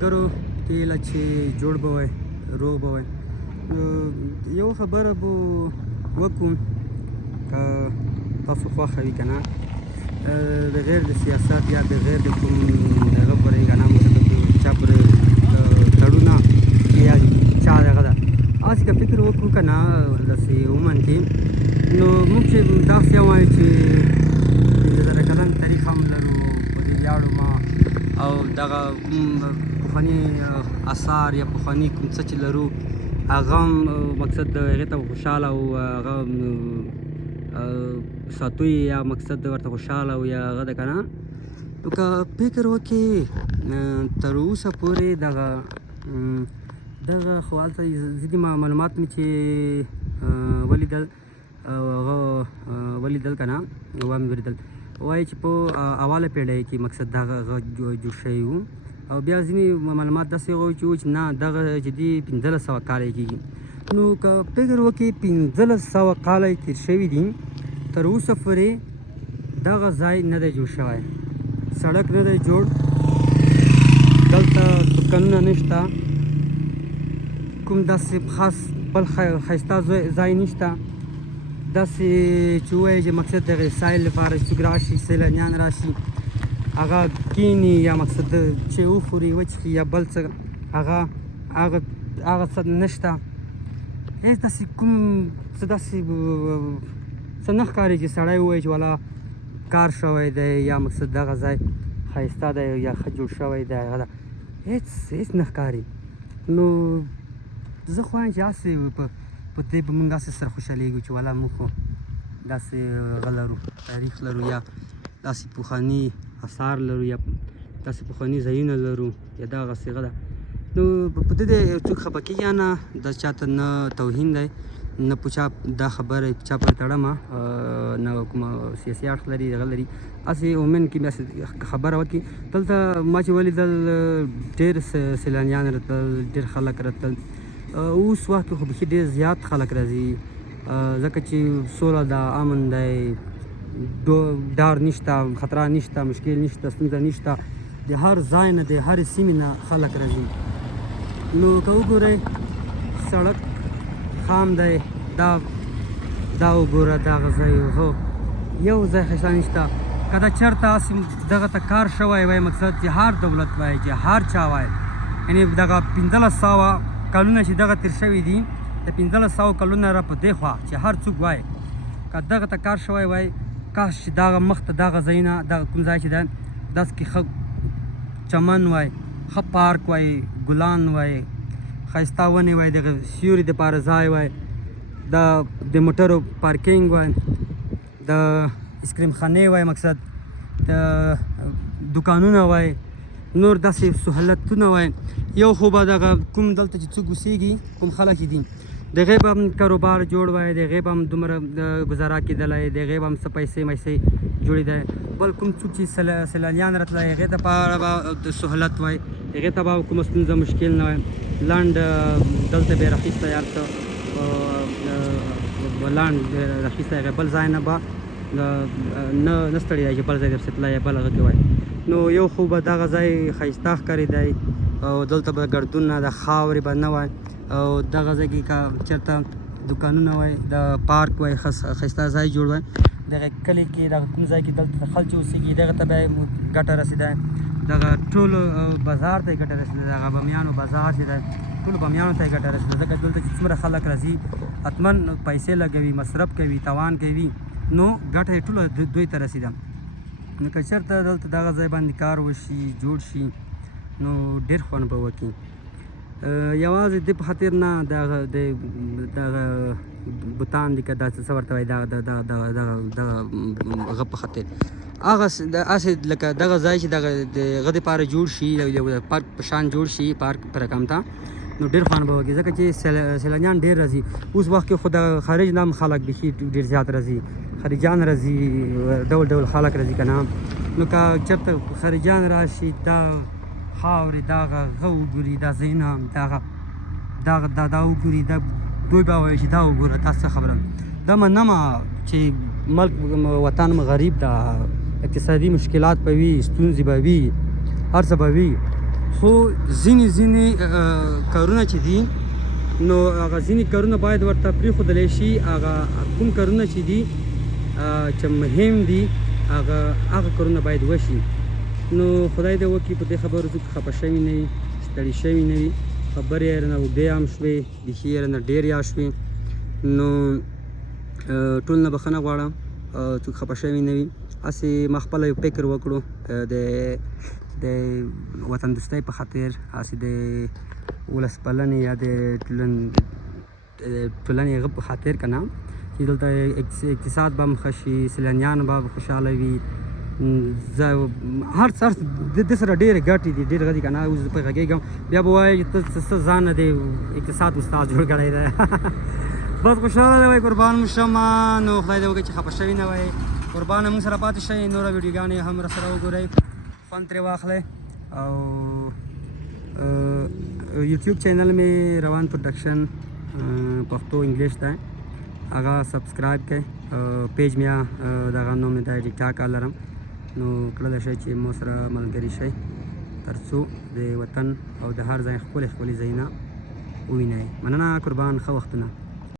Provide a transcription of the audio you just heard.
ملګرو تیله چې جوړ به وای روغ به وای یو خبره به وکړو که تاسو خوښه وي که نه بغیر د سیاست یا بغیر د کوم دغه پورې که نه مطلب چا پورې تړونه یا چا دغه ده هسې که فکر وکړو که نه داسې عموما کې نو موږ چې داسې وایو چې پنځه زره کلن تاریخ هم لرو په دې ویاړو ما او دغه کوم پخواني اثار یا پخواني کوم څه چې لرو هغه هم مقصد هغې ته خوشحاله او هغه ساتوي یا مقصد ورته خوشحاله او یا هغه ده که نه نو که فکر وکړې تر اوسه پورې دغه خو هلته ځینې معلومات مې چې ولیدل هغه ولیدل که نه وامې ولیدل وایي چې په اوله پیړۍ کې مقصد دغه جوړ شوی و او بیا ځینې معلومات داسې وایي چې نه دغه چې دي 1500 کاله کېږي نو که فکر وکړې 1500 کاله یې تېر شوي دي تر اوسه پورې دغه ځای نه دی جوړ شوی سړک نه دی جوړ دلته دوکانونه نشته کوم داسې خاص بل ښایسته ځای نشته داسې چې ووایي چې مقصد دغه سایل لپاره څوک راشي سیلانیان راشي هغه کیني یا مقصد چې وخوري وچخي یا بل څه هغه څه نشته هېڅ داسې کوم څه داسې څه نه ښکاري چې سړی ووایي چې والا کار شوی دی یا مقصد دغه ځای ښایسته دی یا ښه جوړ شوی دی هغه ده هېڅ نه ښکاري نو زه خو وایم چې هسې په دې به مونږ هسې سره خوشحالېږو چې والا موږ خو داسې هغه لرو تاریخ لرو یا داسې پخواني اثار لرو یا داسې پخواني ځایونه لرو یا دغسې هغه ده نو په دې څوک خفه کېږي نه دا چاته نه توهین دی نه په چا دا خبره چا پورې تړمه نه کومه سیاسي اړخ لري هغه لري هسې عموماً کې داسې خبره وکړي دلته ما چې ولیدل ډېر سیلانیان راتلل ډېر خلک راتلل اوس وخت کې خو بیخي ډېر زیات خلک راځي ځکه چې سوله ده امن دی ډار نشته خطره نشته مشکل نشته ستونزه نشته د هر ځای نه د هرې سیمې نه خلک راځي نو که وګورئ سړک خام دی دا وګوره دغه ځای هو یو ځای ښایسته نشته که دا چېرته هسې دغه ته کار شوی وای مقصد چې هر دولت وای چې هر چا وای یعنې دغه 1500 کلونه چې دغه تېر شوي دي د 1500 کلونه را په دې خوا چې هر څوک وای که دغه ته کار شوی وای کاش چې دغه مخته دغه ځایونه دغه کوم ځای چې ده داسې کې ښه چمن وای ښه پارک وای ګلان وای ښایسته ونې وای دغه سیوري دپاره ځای وای د موټرو پارکینګ وای د اسکریم خانې وای مقصد د دوکانونه وای نور داسې سهولتونه وای یو خو به دغه کوم دلته چې څوک اوسېږي کوم خلک چې دي د هغې به هم کاروبار جوړ وای د هغې به هم دومره ګزاره کېدلی د هغې به هم څه پیسې میسې جوړېدی بل کوم څوک چې سیلانیان راتلی هغې دپاره به د سهولت وای هغې ته به کومه ستونزه مشکل نه وای لنډ دلته به یې راخیستی هر څه لنډ راخیستی هغې بل ځای نه به نه ستړی دی چې بل ځای دې پسې تللی یا بل هغه کې وای نو یو خو به دغه ځای ښایسته ښکارېدی او دلته به ګردونه د خاورې به نه وای او دغه ځای کې که چېرته دوکانونه وای د پارک وای ښایسته ځای جوړ وای دغه کلي کې دغه کوم ځای کې دلته خلک چې اوسېږي دغه ته به یې ګټه رسېدی دغه ټولو بازار ته یې ګټه رسېدی دغه بمیانو بازار چې دی ټولو بمیانو ته یې ګټه رسېده ځکه دلته چې څومره خلک راځي حتما پیسې لګوي مصرف کوي تاوان کوي نو ګټه یې ټوله دوی ته رسېده نو که چېرته دلته دغه ځای باندې کار وشي جوړ شي نو ډېر خوند به وکړي یوازې دې په خاطر نه دغه بوتان دي که داسې څه ورته وایي دغه په خاطر هسې لکه دغه ځای چې دغه د هغه دپاره جوړ شي یو پارک په شان جوړ شي پارک په رقم ته نو ډېر خوند به وکړي ځکه چې سیلانیان ډېر راځي اوس وخت کې خو د خارج نه هم خلک بیخي ډېر زیات راځي خارجیان راځي ډول ډول خلک راځي که نه نو که چېرته خارجیان راشي دا خاورې دغه هغه وګوري دا ځایونه دا وګوري دا دوی به وایي چې دا وګوره دا څه خبره دا منمه چې ملک وطن غریب ده اقتصادي مشکلات به وي ستونزې به وي هر څه به وي خو ځینې کارونه چې دي نو هغه ځینې کارونه باید ورته پرېښودلی شي. هغه کوم کارونه چې دي چې مهم دي هغه کارونه باید وشي. نو خدای دې وکړي په دې خبرو څوک خفه شوي نه وي، ستړي شوي نه وي. خبرې یې رانه اوږدې هم شوې، بیخي یې رانه ډېرې یا شوې. نو ټول نه بخښنه غواړم، څوک خفه شوي نه وي. هسې ما خپله یو فکر وکړو د وطن دوستۍ په خاطر، هسې د ولس پالنې یا د ټولنې هغه په خاطر که نه، چې دلته اقتصاد به هم ښه شي، سیلانیان به خوشحاله وي. هر څه د سره ډېرې ګټې دي، ډېر غدي که نه. اوس پرې غږېږم بیا به وایي ته ځان نه د اقتصاد استاد جوړ کړی دی. بس خوشحاله دی وایي، قربان مو شم. نو خدای دې وکړي چې خفه شوي نه وایي. قربانه موږ سره پاتې شئ، نوره ویډیوګانې هم راسره وګورئ، خوند ترې واخلئ. او یوټیوب چینل مې روان پروډکشن پښتو انګلیش دی، هغه سبسکرایب کړئ. پیج مې دغه نوم مې دی ټیک ټاک لرم. نو کړلی شئ چې مو سره ملګري شئ تر څو د وطن او د هر ځای ښکلي ځایونه ووینئ. مننه قربان، ښه وختونه.